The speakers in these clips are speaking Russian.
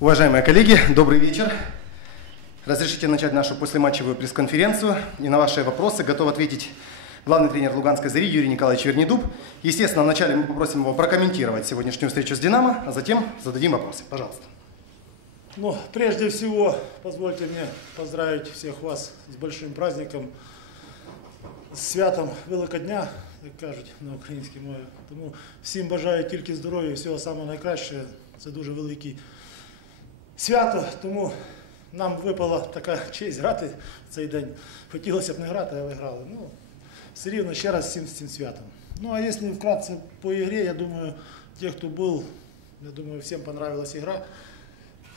Уважаемые коллеги, добрый вечер. Разрешите начать нашу послематчевую пресс-конференцию. И на ваши вопросы готов ответить главный тренер Луганской «Зари» Юрий Николаевич Вернедуб. Естественно, вначале мы попросим его прокомментировать сегодняшнюю встречу с «Динамо», а затем зададим вопросы. Пожалуйста. Ну, прежде всего, позвольте мне поздравить всех вас с большим праздником, з святом Великодня, як кажуть на українській мові. Тому всім бажаю тільки здоров'я і всього самого найкращого. Це дуже велике свято, тому нам випала така честь грати в цей день. Хотілося б не грати, але грали. Ну, все рівно ще раз всім з цим святом. Ну, а если вкратце по игре, я думаю, те, кто был, я думаю, всем понравилась игра.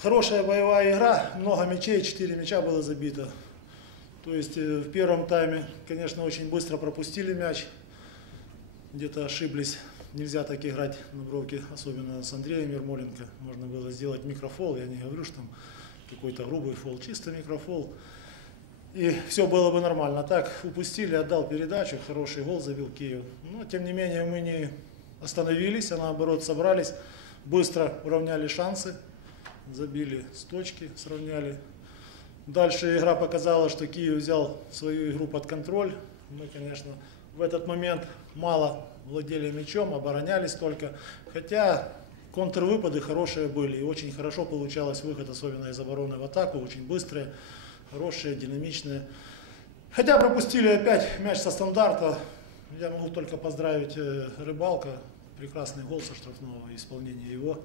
Хорошая боевая игра, много мячей, 4 мяча было забито. То есть э, в первом тайме, конечно, очень быстро пропустили мяч, где-то ошиблись. Нельзя так играть на бровке, особенно с Андреем Ермоленко. Можно было сделать микрофол, я не говорю, что там какой-то грубый фол, чисто микрофол. И все было бы нормально. Так упустили, отдал передачу, хороший гол забил Киев. Но тем не менее мы не остановились, а наоборот собрались, быстро уравняли шансы, забили с точки, сравняли. Дальше игра показала, что Киев взял свою игру под контроль. Мы, конечно, в этот момент мало владели мячом, оборонялись только. Хотя контрвыпады хорошие были и очень хорошо получалось выход, особенно из обороны в атаку, очень быстрые, хорошие, динамичные. Хотя пропустили опять мяч со стандарта. Я могу только поздравить э, Рыбалка. Прекрасный гол со штрафного исполнения его.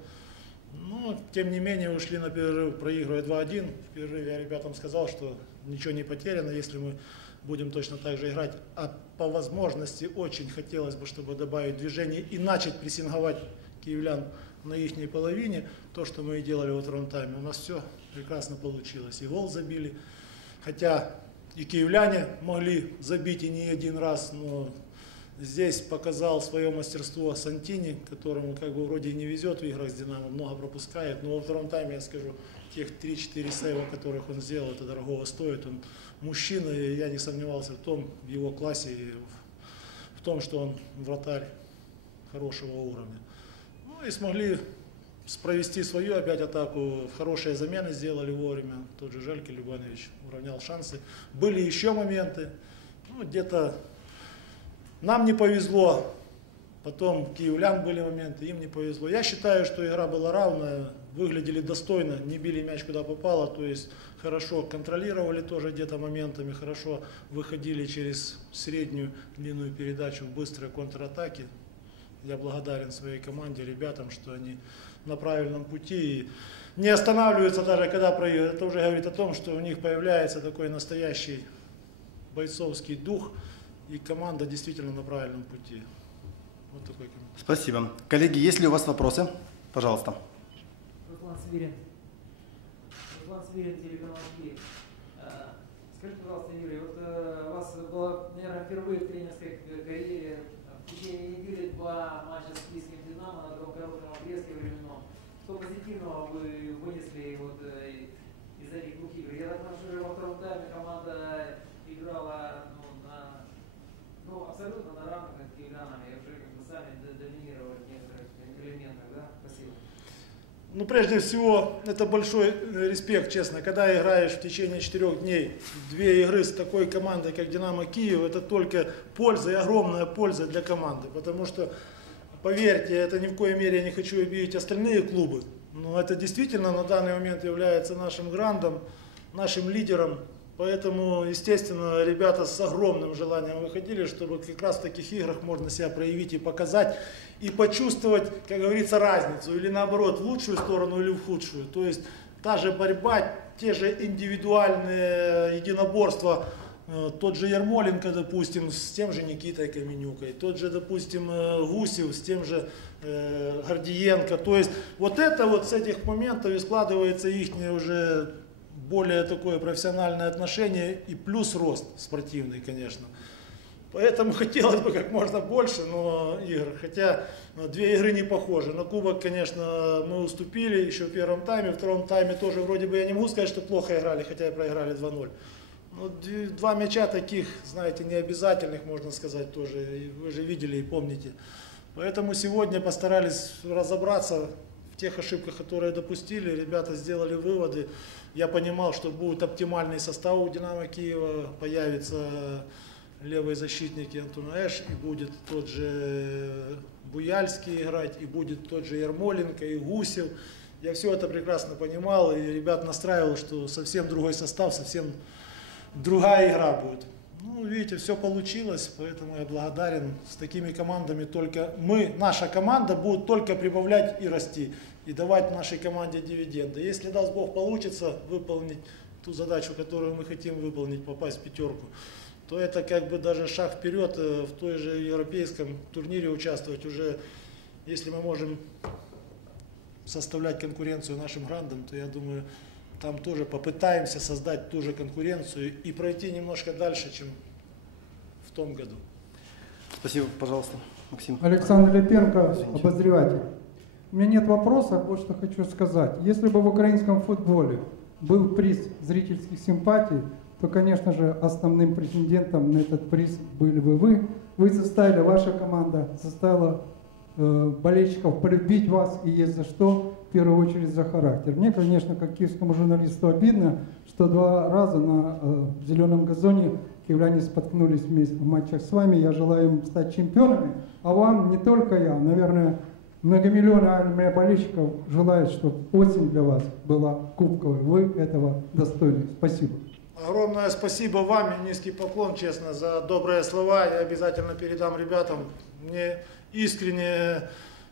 Но, тем не менее, ушли на перерыв, проигрывая 2-1. В перерыве я ребятам сказал, что ничего не потеряно, если мы будем точно так же играть. А по возможности очень хотелось бы, чтобы добавить движение и начать прессинговать киевлян на их половине. То, что мы и делали во втором тайме. У нас все прекрасно получилось. И гол забили. Хотя и киевляне могли забить и не один раз, но здесь показал свое мастерство Сантини, которому как бы вроде и не везет в играх с Динамо, много пропускает. Но во втором тайме, я скажу, тех 3-4 сейва, которых он сделал, это дорогого стоит. Он мужчина, и я не сомневался в том, в его классе, и в том, что он вратарь хорошего уровня. Ну и смогли провести свою опять атаку. Хорошие замены сделали вовремя. Тот же Жельки Любанович уравнял шансы. Были еще моменты. Ну, где-то нам не повезло. Потом киевлян были моменты, им не повезло. Я считаю, что игра была равная, выглядели достойно, не били мяч куда попало, то есть хорошо контролировали тоже где-то моментами, хорошо выходили через среднюю длинную передачу в быстрые контратаки. Я благодарен своей команде, ребятам, что они на правильном пути и не останавливаются даже когда проигрывают. Это уже говорит о том, что у них появляется такой настоящий бойцовский дух, и команда действительно на правильном пути. Вот такой. Спасибо. Коллеги, есть ли у вас вопросы? Пожалуйста. Руслан Свирин. Руслан Свирин, телеканал Киев. Э, скажите, пожалуйста, Юрий, вот э, у вас было, наверное, впервые в тренерской карьере в течение недели два матча с киевским «Динамо» на таком коротком отрезке временном. Что позитивного вы вынесли вот, э, из этих двух игр? Я так понимаю, что уже во втором тайме команда играла ну, на, ну, абсолютно на равных с киевлянами, и уже как бы сами доминировали в некоторых элементах. Ну, прежде всего, это большой э, респект, честно. Когда играешь в течение четырех дней две игры с такой командой, как «Динамо Киев», это только польза и огромная польза для команды. Потому что, поверьте, это ни в коей мере я не хочу обидеть остальные клубы. Но это действительно на данный момент является нашим грандом, нашим лидером. Поэтому, естественно, ребята с огромным желанием выходили, чтобы как раз в таких играх можно себя проявить и показать, и почувствовать, как говорится, разницу, или наоборот, в лучшую сторону или в худшую. То есть та же борьба, те же индивидуальные единоборства, э, тот же Ермоленко, допустим, с тем же Никитой Каменюкой, тот же, допустим, э, Гусев с тем же э, Гордиенко. То есть вот это вот с этих моментов и складывается их уже более такое профессиональное отношение и плюс рост спортивный, конечно. Поэтому хотелось бы как можно больше но игр. Хотя ну, две игры не похожи. На кубок, конечно, мы уступили еще в первом тайме. В втором тайме тоже вроде бы я не могу сказать, что плохо играли, хотя и проиграли 2-0. Но два мяча таких, знаете, необязательных, можно сказать, тоже. Вы же видели и помните. Поэтому сегодня постарались разобраться тех ошибках, которые допустили, ребята сделали выводы. Я понимал, что будет оптимальный состав у «Динамо Киева», появится левый защитник Антон и будет тот же Буяльский играть, и будет тот же Ермоленко, и Гусев. Я все это прекрасно понимал, и ребят настраивал, что совсем другой состав, совсем другая игра будет. Ну, видите, все получилось, поэтому я благодарен. С такими командами только мы, наша команда, будет только прибавлять и расти, и давать нашей команде дивиденды. Если, даст Бог, получится выполнить ту задачу, которую мы хотим выполнить, попасть в пятерку, то это как бы даже шаг вперед э, в той же европейском турнире участвовать уже, если мы можем составлять конкуренцию нашим грандам, то я думаю, там тоже попытаемся создать ту же конкуренцию и пройти немножко дальше, чем в том году. Спасибо, пожалуйста, Максим. Александр Лепенко, Извините. обозреватель. У меня нет вопроса, вот что хочу сказать. Если бы в украинском футболе был приз зрительских симпатий, то, конечно же, основным претендентом на этот приз были бы вы. Вы заставили, ваша команда заставила э, болельщиков полюбить вас, и есть за что, в первую очередь за характер. Мне, конечно, как киевскому журналисту обидно, что два раза на э, зеленом газоне киевляне споткнулись вместе в матчах с вами. Я желаю им стать чемпионами, а вам не только я, наверное, многомиллионная армия болельщиков желает, чтобы осень для вас была кубковой. Вы этого достойны. Спасибо. Огромное спасибо вам и низкий поклон, честно, за добрые слова. Я обязательно передам ребятам. Мне искренне,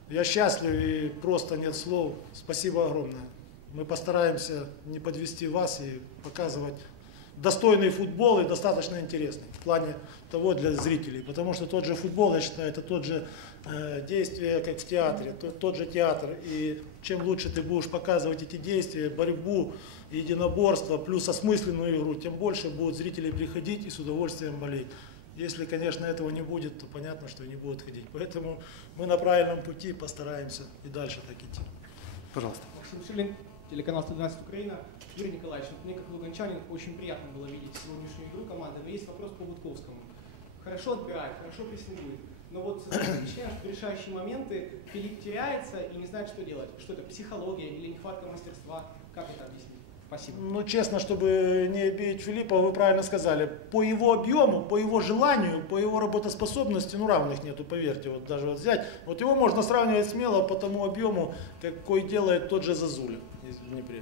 я счастлив и просто нет слов. Спасибо огромное. Мы постараемся не подвести вас и показывать достойный футбол и достаточно интересный в плане того для зрителей. Потому что тот же футбол, я считаю, это тот же э, действие, как в театре, тот, тот же театр. И чем лучше ты будешь показывать эти действия, борьбу, единоборство, плюс осмысленную игру, тем больше будут зрители приходить и с удовольствием болеть. Если, конечно, этого не будет, то понятно, что не будут ходить. Поэтому мы на правильном пути постараемся и дальше так идти. Пожалуйста. Максим Шилин, телеканал 112 Украина. Юрий Николаевич, мне как луганчанин очень приятно было видеть сегодняшнюю игру команды, но есть вопрос по Будковскому. Хорошо отбирает, хорошо прессингует, но вот в решающие моменты Филипп теряется и не знает, что делать. Что это, психология или нехватка мастерства? Как это объяснить? Спасибо. Ну, честно, чтобы не обидеть Филиппа, вы правильно сказали. По его объему, по его желанию, по его работоспособности, ну, равных нету, поверьте. Вот даже вот взять, вот его можно сравнивать смело по тому объему, какой делает тот же Зазуля из Днепре.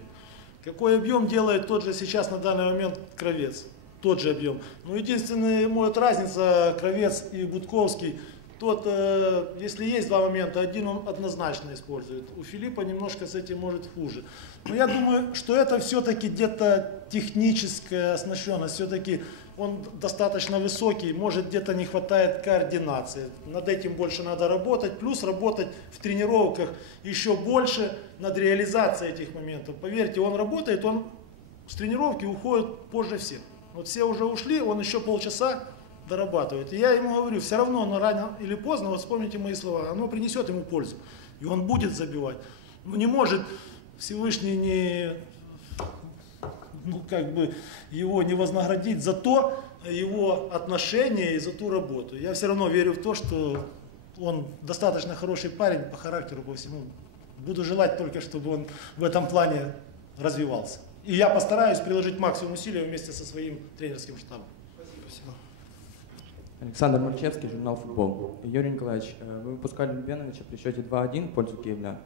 Какой объем делает тот же сейчас на данный момент Кровец. Тот же объем. Но единственная может разница Кровец и Будковский. Тот, э, если есть два момента, один он однозначно использует. У Филиппа немножко с этим может хуже. Но я думаю, что это все-таки где-то техническая оснащенность. Все-таки он достаточно высокий, может где-то не хватает координации. Над этим больше надо работать. Плюс работать в тренировках еще больше над реализацией этих моментов. Поверьте, он работает, он с тренировки уходит позже всех. Вот все уже ушли, он еще полчаса дорабатывает. И я ему говорю, все равно оно рано или поздно, вот вспомните мои слова, оно принесет ему пользу. И он будет забивать. Ну не может Всевышний не, ну как бы его не вознаградить за то, его отношение и за ту работу. Я все равно верю в то, что он достаточно хороший парень по характеру, по всему. Буду желать только, чтобы он в этом плане развивался. И я постараюсь приложить максимум усилий вместе со своим тренерским штабом. Спасибо. Александр Марчевский, журнал «Футбол». Юрий Николаевич, э, вы выпускали Любеновича при счете 2-1 в пользу киевлян.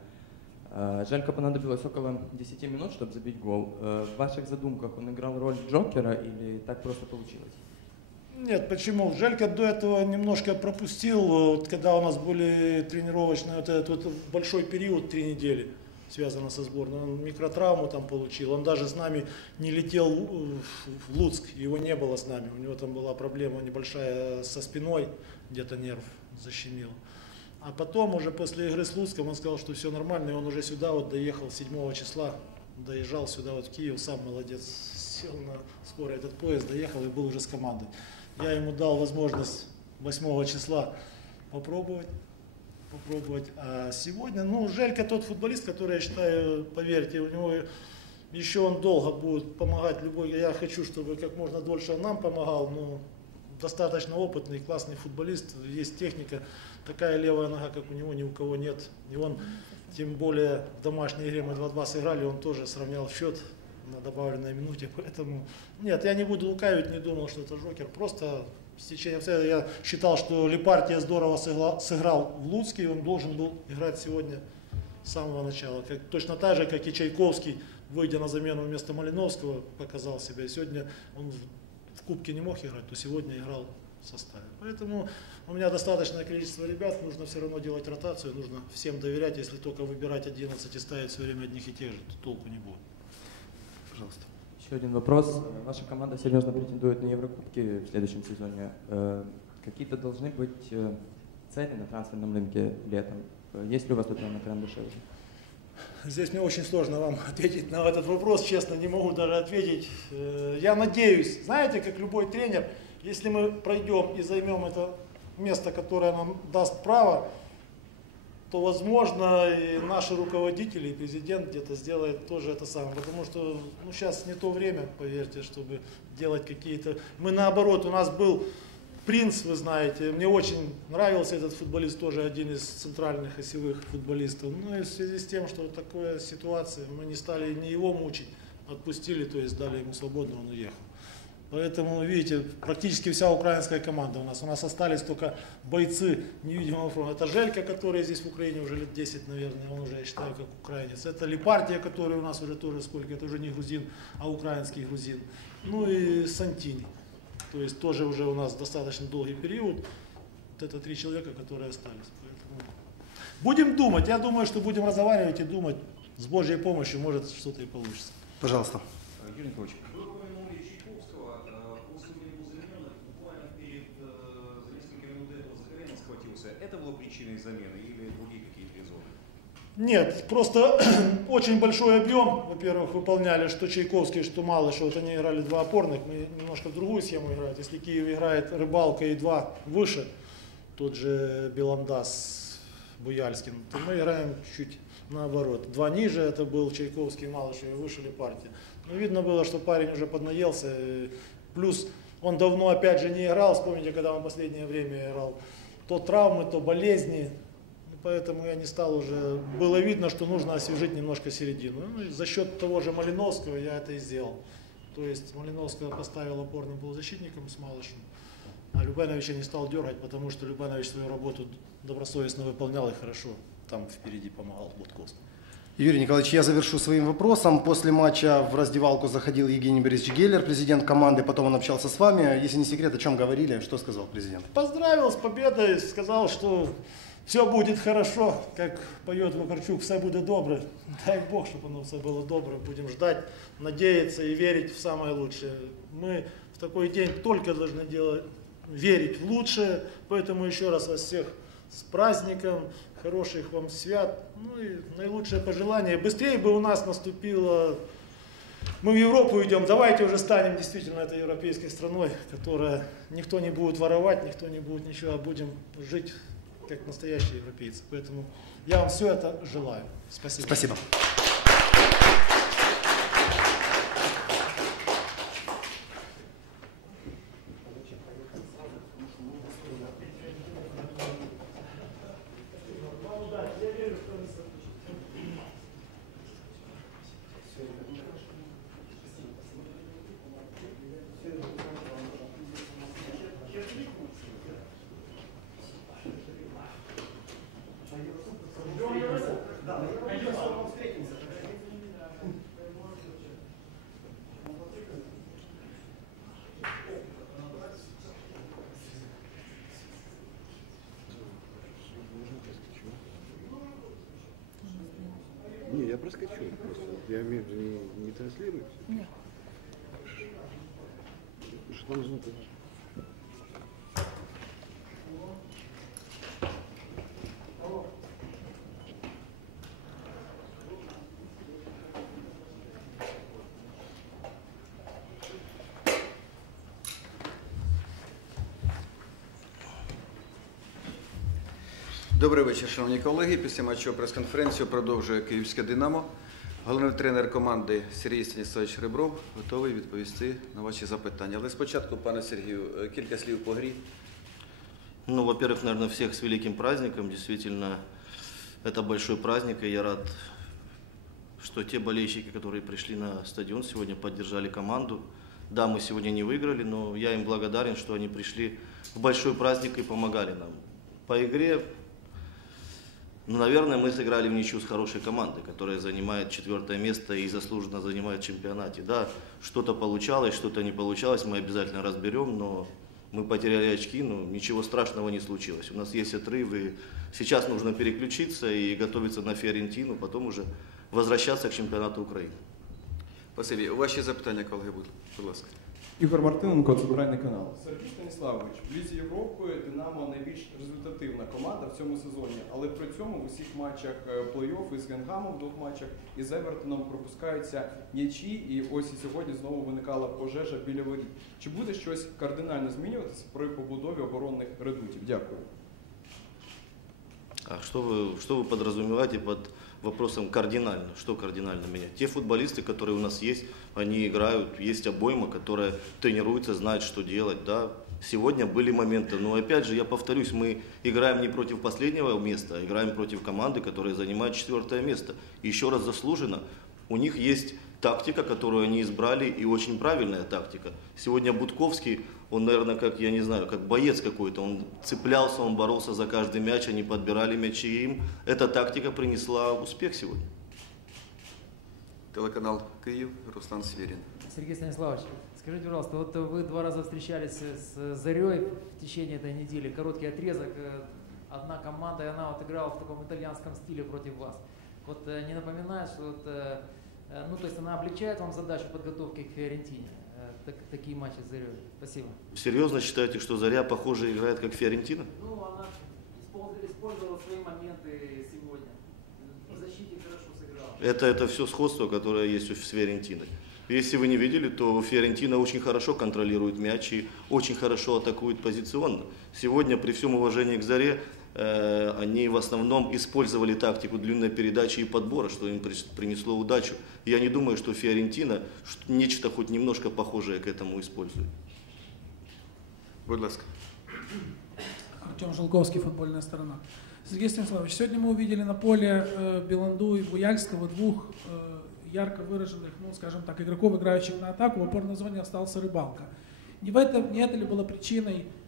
Э, Жалько понадобилось около 10 минут, чтобы забить гол. Э, В ваших задумках он играл роль Джокера или так просто получилось? Нет, почему? Желька до этого немножко пропустил, вот, когда у нас были тренировочные, вот этот вот большой период, три недели, связано со сборной. Он микротравму там получил, он даже с нами не летел в Луцк, его не было с нами, у него там была проблема небольшая со спиной, где-то нерв защемил. А потом уже после игры с Луцком он сказал, что все нормально, и он уже сюда вот доехал 7 числа, доезжал сюда вот в Киев, сам молодец, сел на скорый этот поезд, доехал и был уже с командой. Я ему дал возможность 8 числа попробовать, попробовать. А сегодня, ну, Желька тот футболист, который, я считаю, поверьте, у него еще он долго будет помогать любой. Я хочу, чтобы как можно дольше он нам помогал, но достаточно опытный, классный футболист, есть техника, такая левая нога, как у него, ни у кого нет. И он Тем более в домашней игре мы 2-2 сыграли, он тоже сравнял счет на добавленной минуте. Поэтому нет, я не буду лукавить, не думал, что это Жокер. Просто с течением обстоятельств я считал, что Лепартия здорово сыграл в Луцке, и он должен был играть сегодня с самого начала. Как, точно так же, как и Чайковский, выйдя на замену вместо Малиновского, показал себя. И сегодня он в, в Кубке не мог играть, то сегодня играл в составе. Поэтому у меня достаточное количество ребят, нужно все равно делать ротацию, нужно всем доверять. Если только выбирать 11 и ставить все время одних и тех же, то толку не будет. Пожалуйста. Еще один вопрос. Ваша команда серьезно претендует на Еврокубки в следующем сезоне. Э, Какие-то должны быть э, цели на трансферном рынке летом. Есть ли у вас тут на карандаше уже? Здесь мне очень сложно вам ответить на этот вопрос, честно, не могу даже ответить. Э, Я надеюсь, знаете, как любой тренер, если мы пройдем и займем это место, которое нам даст право, то, возможно, и наши руководители, и президент где-то сделает тоже это самое. Потому что ну, сейчас не то время, поверьте, чтобы делать какие-то... Мы наоборот, у нас был Принц, вы знаете, мне очень нравился этот футболист, тоже один из центральных осевых футболистов. Ну и в связи с тем, что такая ситуация, мы не стали не его мучить, отпустили, то есть дали ему свободу, он уехал. Поэтому, видите, практически вся украинская команда у нас. У нас остались только бойцы невидимого фронта. Это Желька, который здесь в Украине уже лет 10, наверное, он уже, я считаю, как украинец. Это Лепартия, который у нас уже тоже сколько, это уже не грузин, а украинский грузин. Ну и Сантини. То есть тоже уже у нас достаточно долгий период. Вот это три человека, которые остались. Поэтому будем думать. Я думаю, что будем разговаривать и думать. С Божьей помощью может что-то и получится. Пожалуйста. Юрий Николаевич, Вы упомянули Чайковского. Э, Он сегодня был заменен буквально перед, э, за несколько минут до этого за колено схватился. Это было причиной замены или другие какие-то резоны? Нет, просто очень большой объем, во-первых, выполняли, что Чайковский, что Малыш, вот они играли два опорных, мы немножко в другую схему играют. Если Киев играет Рыбалка и два выше, тот же Беландас, Буяльскин, то мы играем чуть наоборот. Два ниже, это был Чайковский, Малыш, и выше партия. Ну, видно было, что парень уже поднаелся, и плюс он давно опять же не играл, вспомните, когда он последнее время играл, то травмы, то болезни, ну, Поэтому я не стал уже. Было видно, что нужно освежить немножко середину. Ну, за счет того же Малиновского я это и сделал. То есть Малиновского поставил опорным полузащитником с Малышем. А Любановича не стал дергать, потому что Любанович свою работу добросовестно выполнял и хорошо там впереди помогал Будковскому. Юрий Николаевич, я завершу своим вопросом. После матча в раздевалку заходил Евгений Борисович Геллер, президент команды, потом он общался с вами. Если не секрет, о чем говорили, что сказал президент? Поздравил с победой, сказал, что все будет хорошо, как поет Вакарчук, все будет добре. Дай Бог, чтобы оно все было добре. Будем ждать, надеяться и верить в самое лучшее. Мы в такой день только должны делать, верить в лучшее. Поэтому еще раз вас всех с праздником, хороших вам свят, ну и наилучшее пожелание. Быстрее бы у нас наступило, мы в Европу идем, давайте уже станем действительно этой европейской страной, которая никто не будет воровать, никто не будет ничего, а будем жить как настоящие европейцы. Поэтому я вам все это желаю. Спасибо. Спасибо. Проскочу. Просто. Я имею в виду, не, не транслируется? Нет. Что нужно -то? Добрий вечір, шановні колеги. Після матчу прес-конференцію продовжує Київське Динамо. Головний тренер команди Сергій Станіславович Ребров готовий відповісти на ваші запитання. Але спочатку, пане Сергію, е, кілька слів по грі. Ну, во-первых, наверное, всех с великим праздником. Действительно, Это большой праздник, и я рад, что те болельщики, которые пришли на стадион сегодня, поддержали команду. Да, мы сегодня не выиграли, но я им благодарен, что они пришли в большой праздник и помогали нам. По игре, ну, наверное, мы сыграли в ничью с хорошей командой, которая занимает четвертое место и заслуженно занимает в чемпионате. Да, что-то получалось, что-то не получалось, мы обязательно разберем, но мы потеряли очки, но ничего страшного не случилось. У нас есть отрывы. Сейчас нужно переключиться и готовиться на Фіорентину, потом уже возвращаться к чемпионату Украины. Василій, ваші запитання, колеги, будь будь ласка. Ігор Мартиненко, центральний канал. Сергій Станіславович, в Лізі Європи Динамо найбільш результативна команда в цьому сезоні, але при цьому в усіх матчах е, плей-офф із Генгамом в двох матчах і з Евертоном пропускаються м'ячі, і ось і сьогодні знову виникала пожежа біля воріт. Чи буде щось кардинально змінюватися при побудові оборонних редутів? Дякую. А что вы, что вы подразумеваете под вопросом кардинально? Что кардинально менять? Те футболисты, которые у нас есть, они играют, есть обойма, которая тренируется, знает, что делать, да. Сегодня были моменты, но опять же, я повторюсь, мы играем не против последнего места, а играем против команды, которая занимает четвертое место. Еще раз заслуженно, у них есть тактика, которую они избрали, и очень правильная тактика. Сегодня Будковский, он, наверное, как, я не знаю, как боец какой-то, он цеплялся, он боролся за каждый мяч, они подбирали мячи, и им эта тактика принесла успех сегодня. Телеканал Київ, Руслан Свірін. Сергей Станиславович, скажите, пожалуйста, вот вы два раза встречались с Зарей в течение этой недели, короткий отрезок, э, одна команда, и она вот играла в таком итальянском стиле против вас. Вот э, не напоминает, что вот, э, э, ну, то есть она облегчает вам задачу подготовки к Фиорентине, э, Так- такие матчи с Зарей? Спасибо. Серьезно считаете, что Заря, похоже, играет как Фиорентина? Ну, она использовала, использовала свои моменты сегодня. В защите хорошо сыграла. Это, это все сходство, которое есть у Фиорентины. Если вы не видели, то Фиорентина очень хорошо контролирует мяч и очень хорошо атакует позиционно. Сегодня, при всем уважении к Заре, они в основном использовали тактику длинной передачи и подбора, что им принесло удачу. Я не думаю, что Фиорентина нечто хоть немножко похожее к этому использует. Будь ласка. Артем Желковский, футбольная сторона. Сергей Станиславович, сегодня мы увидели на поле э, Беланду и Буяльского двух э, ярко выраженных, ну, скажем так, игроков, играющих на атаку. В опорной зоне остался Рыбалка. Не, в этом, не это ли было причиной э,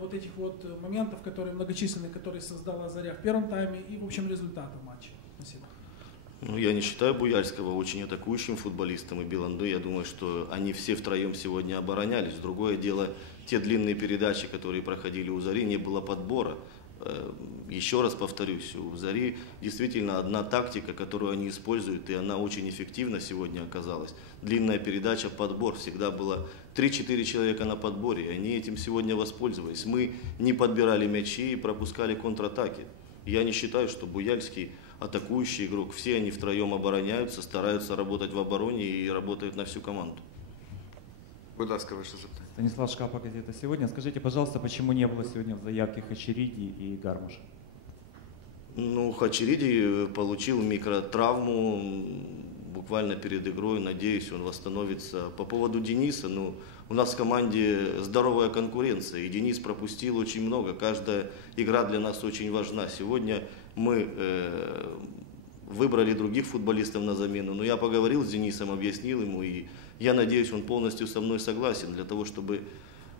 вот этих вот э, моментов, которые многочисленные, которые создала Заря в первом тайме и, в общем, результата матча? Спасибо. Ну, я не считаю Буяльского очень атакующим футболистом и Биланду. Я думаю, что они все втроем сегодня оборонялись. Другое дело, те длинные передачи, которые проходили у Зари, не было подбора. Э, Еще раз повторюсь, у Зари действительно одна тактика, которую они используют, и она очень эффективна сегодня оказалась. Длинная передача, подбор. Всегда было 3-4 человека на подборе, и они этим сегодня воспользовались. Мы не подбирали мячи и пропускали контратаки. Я не считаю, что Буяльский атакующий игрок. Все они втроем обороняются, стараются работать в обороне и работают на всю команду. Будь ласка, ваше запитання. Станислав Шкапа, газета «Сегодня». Скажите, пожалуйста, почему не было сегодня в заявке Хачериди и Гармуша? Ну, Хачериди э, получил микротравму буквально перед игрой. Надеюсь, он восстановится. По поводу Дениса, ну, у нас в команде здоровая конкуренция, и Денис пропустил очень много. Каждая игра для нас очень важна. Сегодня мы э, выбрали других футболистов на замену, но я поговорил с Денисом, объяснил ему, и я надеюсь, он полностью со мной согласен. Для того, чтобы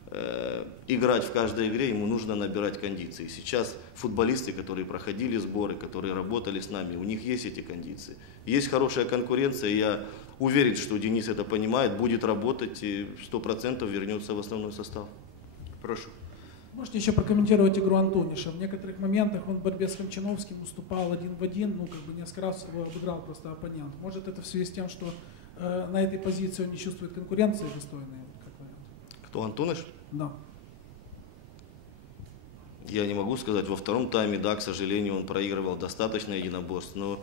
э, играть в каждой игре, ему нужно набирать кондиции. Сейчас футболисты, которые проходили сборы, которые работали с нами, у них есть эти кондиции. Есть хорошая конкуренция, и я уверен, что Денис это понимает, будет работать и 100% вернется в основной состав. Прошу. Можете еще прокомментировать игру Антониша? В некоторых моментах он в борьбе с Кончановским уступал один в один, ну, как бы несколько раз его обыграл просто оппонент. Может, это в связи с тем, что на этой позиции он не чувствует конкуренции достойной? Как вариант? Кто, Антоныш? Да. Я не могу сказать, во втором тайме, да, к сожалению, он проигрывал достаточно единоборств, но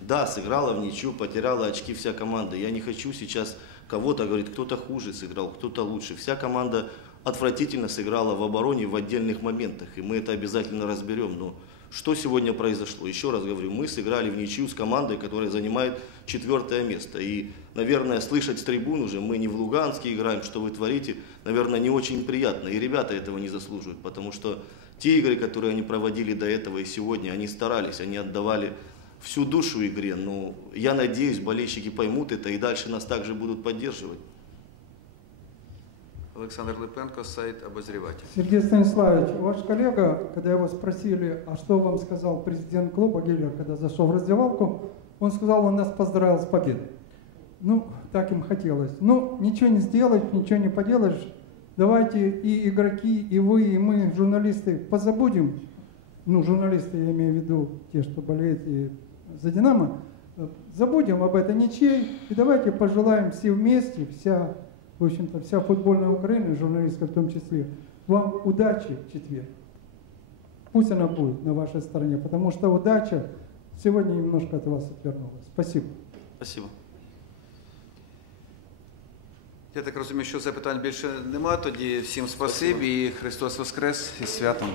да, сыграла в ничью, потеряла очки вся команда. Я не хочу сейчас кого-то говорить, кто-то хуже сыграл, кто-то лучше. Вся команда отвратительно сыграла в обороне в отдельных моментах, и мы это обязательно разберем. Но что сегодня произошло? Еще раз говорю, мы сыграли в ничью с командой, которая занимает четвертое место. И, наверное, слышать с трибун уже, мы не в Луганске играем, что вы творите, наверное, не очень приятно. И ребята этого не заслуживают, потому что Те игры, которые они проводили до этого и сегодня, они старались, они отдавали всю душу игре. Но я надеюсь, болельщики поймут это и дальше нас также будут поддерживать. Олександр Липенко, сайт обозріватель. Сергей Станиславович, ваш коллега, когда его спросили, а что вам сказал президент клуба Гиллер, когда зашел в раздевалку, он сказал, он нас поздравил с победой. Ну, так им хотелось. Ну, ничего не сделаешь, ничего не поделаешь. Давайте и игроки, и вы, и мы, журналисты, позабудем, ну, журналисты, я имею в виду те, что болеют и за «Динамо», э, забудем об этой ничьей, и давайте пожелаем все вместе, вся, в общем-то, вся футбольная Украина, журналистка в том числе, вам удачи в четверг. Пусть она будет на вашей стороне, потому что удача сегодня немножко от вас отвернулась. Спасибо. Спасибо. Я так розумію, що запитань більше нема. Тоді всім спасибі і Христос Воскрес і святом.